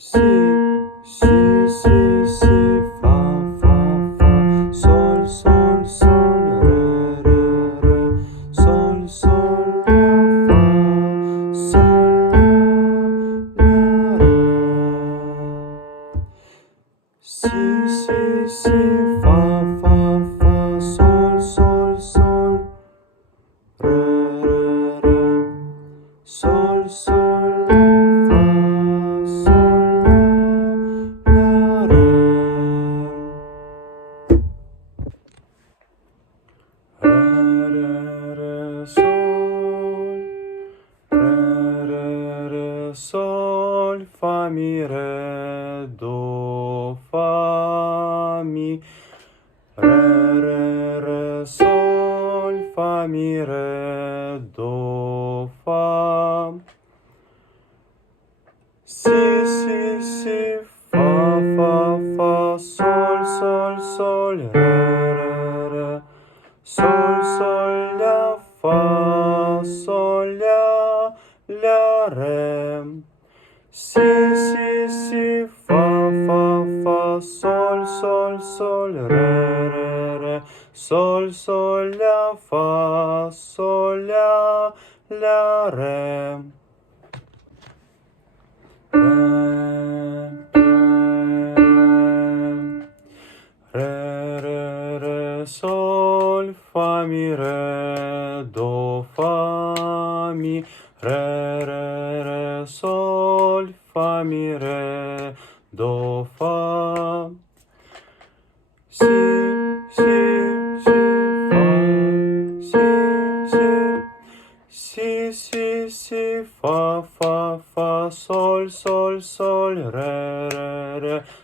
See. sol, fa, mi, re, do, fa, mi, re, re, re, sol, fa, mi, re, do, fa, si, si, si, fa, fa, fa, sol, sol, sol, re, re, re, sol, sol, la, fa, sol, la, la, re, Si, si, si, fa, fa, fa, sol, sol, sol, re, re, re, sol, sol, la, fa, sol, la, la, re.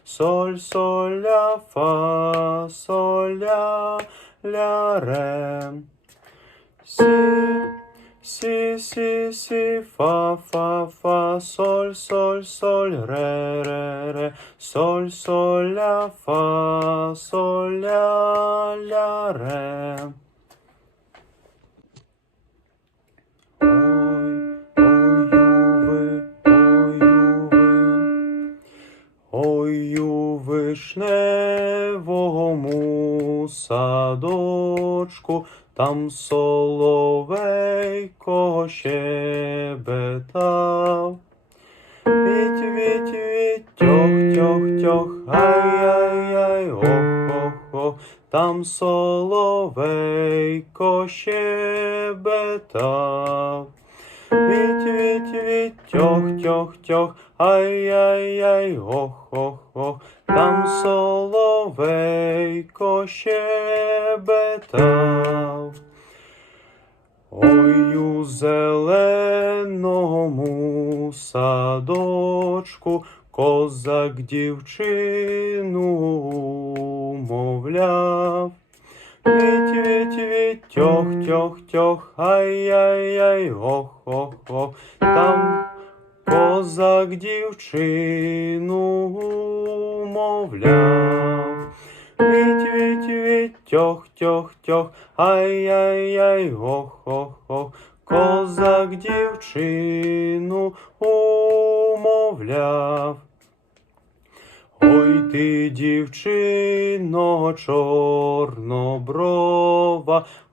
sol, sol, la, fa, sol, la, la, re, si, si, si, si, fa, fa, fa, sol, sol, sol, re, re, re, sol, sol, la, fa, sol, la, la, re. Садочку, там соловейко щебетав. Віть, віть, віть, тьох, тьох, тьох, ай-яй-яй, ох-ох-ох, там соловейко щебетав. Віть, віть, віть, тьох, тьох, тьох, ай-яй-яй, ох-ох-ох, там соловейко щебетав. Ой, у зеленому садочку козак дівчину мовляв. Віть, віть, віть, тьох, тьох, тьох, ай-яй-яй, ох, ох, ох, там козак дівчину мовляв. Віть, віть, віть, тьох, тьох, тьох, ай-яй-яй, ох, ох, ох, козак дівчину умовляв. Ой ти, дівчино, чорноброва,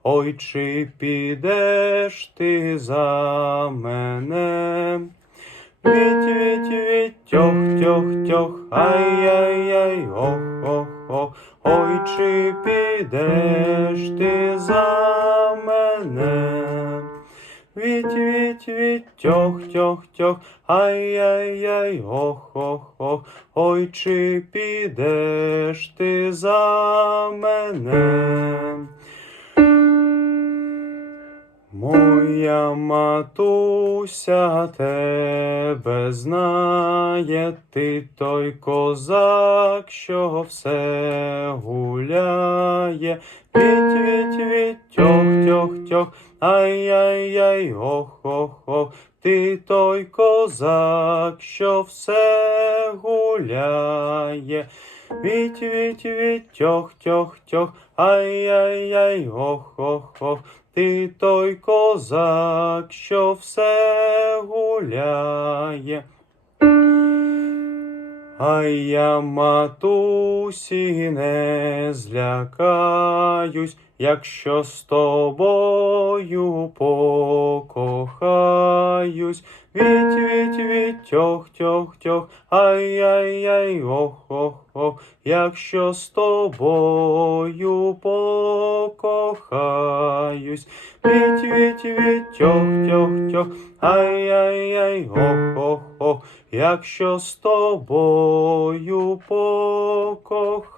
ой, чи підеш ти за мене? Віть, віть, віть, тьох, тьох, тьох, ай-яй-яй, ох, ох, ох, ой, чи підеш ти за мене? Віть, віть, віть, тьох, тьох, тьох, ай-яй-яй, ох, ох, ох, ой, чи підеш ти за мене? Моя матуся тебе знає, ти той козак, що все гуляє. Віть, віть, віть, тьох, тьох, тьох, ай-яй-яй, ох, ох, ох, ти той козак, що все гуляє. Віть, віть, віть, тьох, тьох, тьох, ай-яй-яй, ох-ох-ох, ти той козак, що все гуляє. А я матусі не злякаюсь, якщо з тобою покохаюсь. Віть, віть, віть, тьох, тьох, тьох, ай-яй-яй, ох, ох, ох, якщо з тобою покохаюсь. Віть, віть, віть, тьох, тьох, тьох, ай-яй-яй, ох, ох, ох, якщо з тобою покохаюсь.